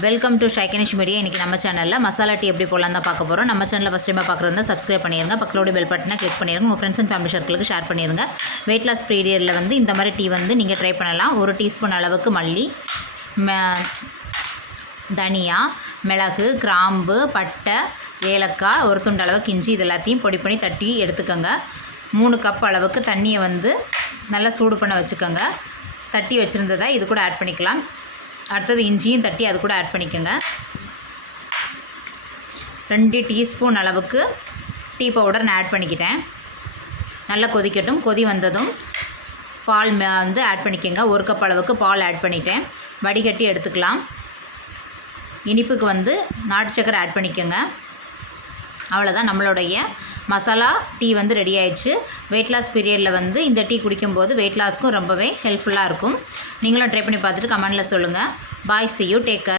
Welcome to ஷைகனிஷ் media. இன்றைக்கி நம்ம சேனலில் மசாலா டீ எப்படி போடலாம் தான் பார்க்க போகிறோம். நம்ம சேனலில் ஃபஸ்ட் டைமாக பார்க்குறதா சப்ஸ்கிரைப் பண்ணிடுங்க, பக்கத்தோட பெல் பட்டனை கிளிக் பண்ணிடுங்க, உங்கள் ஃப்ரெண்ட்ஸ் அண்ட் ஃபேமிலி சர்க்கிளுக்கு ஷேர் பண்ணிடுங்க. வெயிட் லாஸ் பீரியடில் வந்து இந்த மாதிரி டீ வந்து நீங்கள் ட்ரை பண்ணலாம். 1 டீஸ்பூன் அளவுக்கு மல்லி, தனியா, மிளகு, கிராம்பு, பட்டை, ஏலக்காய், ஒரு துண்டு அளவுக்கு இஞ்சி, இது எல்லாத்தையும் பொடி பண்ணி தட்டி எடுத்துக்கோங்க. 3 கப் அளவுக்கு தண்ணியை வந்து நல்லா சூடு பண்ண வச்சுக்கோங்க. தட்டி வச்சுருந்ததை இது கூட ஆட் பண்ணிக்கலாம். அடுத்தது இஞ்சியும் தட்டி அது கூட ஆட் பண்ணிக்கோங்க. 2 டீஸ்பூன் அளவுக்கு டீ பவுடர் நான் ஆட் பண்ணிக்கிட்டேன். நல்லா கொதிக்கட்டும். கொதி வந்ததும் பால் வந்து ஆட் பண்ணிக்கோங்க. 1 கப் அளவுக்கு பால் ஆட் பண்ணிட்டேன். வடிகட்டி எடுத்துக்கலாம். இனிப்புக்கு வந்து நாட்டு சக்கரை ஆட் பண்ணிக்கோங்க. அவ்வளோதான், நம்மளுடைய மசாலா டீ வந்து ரெடி ஆயிடுச்சு. வெயிட் லாஸ் பீரியடில் வந்து இந்த டீ குடிக்கும்போது வெயிட் லாஸ்க்கும் ரொம்பவே ஹெல்ப்ஃபுல்லாக இருக்கும். நீங்களும் ட்ரை பண்ணி பார்த்துட்டு கமெண்டில் சொல்லுங்கள். பாய், see you, take care.